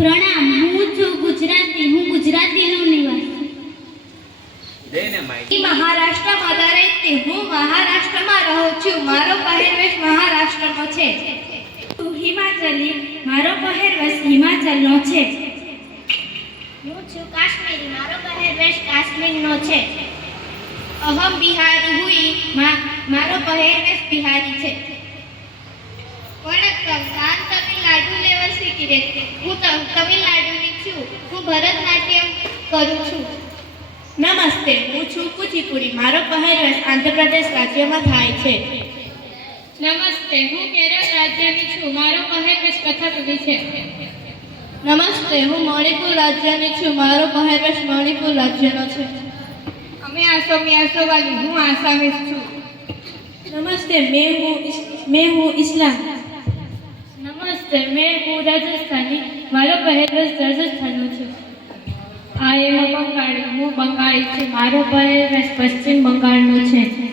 પ્રણામ, હું છું ગુજરાતી. હું ગુજરાતીનો નિવાસી. મહારાષ્ટ્રમાં રહેતી. હું મહારાષ્ટ્રમાં રહું છું. મારો પહેરવેશ મહારાષ્ટ્રનો છે. હું હિમાચલી. મારો પહેરવેશ હિમાચલનો છે. હું છું કાશ્મીરી. મારો પહેરવેશ કાશ્મીરનો છે. અહમ બિહારી હુઈ. મારો પહેરવેશ બિહારી છે. વણક્કમ, ನಾನು તમિલનાડુ લેવલ શીખી રહેતી. હું તમિલનાડુની છું. હું ભરતનાટ્યમ કરું છું. નમસ્તે, હું છું કુચીપુડી. મારો પહેરવેશ આંધ્રપ્રદેશ રાજ્યમાં થાય છે. નમસ્તે, હું કેરળ રાજ્યની છું. મારો પહેરવેશ કથકલી છે. નમસ્તે, હું મણિપુર રાજ્યની છું. મારો પહેરવેશ મણિપુર રાજ્યનો છે. અમે આસામી આસોવાલી. હું આસામીસ છું. નમસ્તે, मैं हूँ इस्लाम. नमस्ते, मैं हूँ राजस्थानी. मारो પહેરવેશ રાજસ્થાનનો છે. આ એવો બંગાળી. હું બંગાળી છું. મારો પહેરવેશ પશ્ચિમ બંગાળનો છે.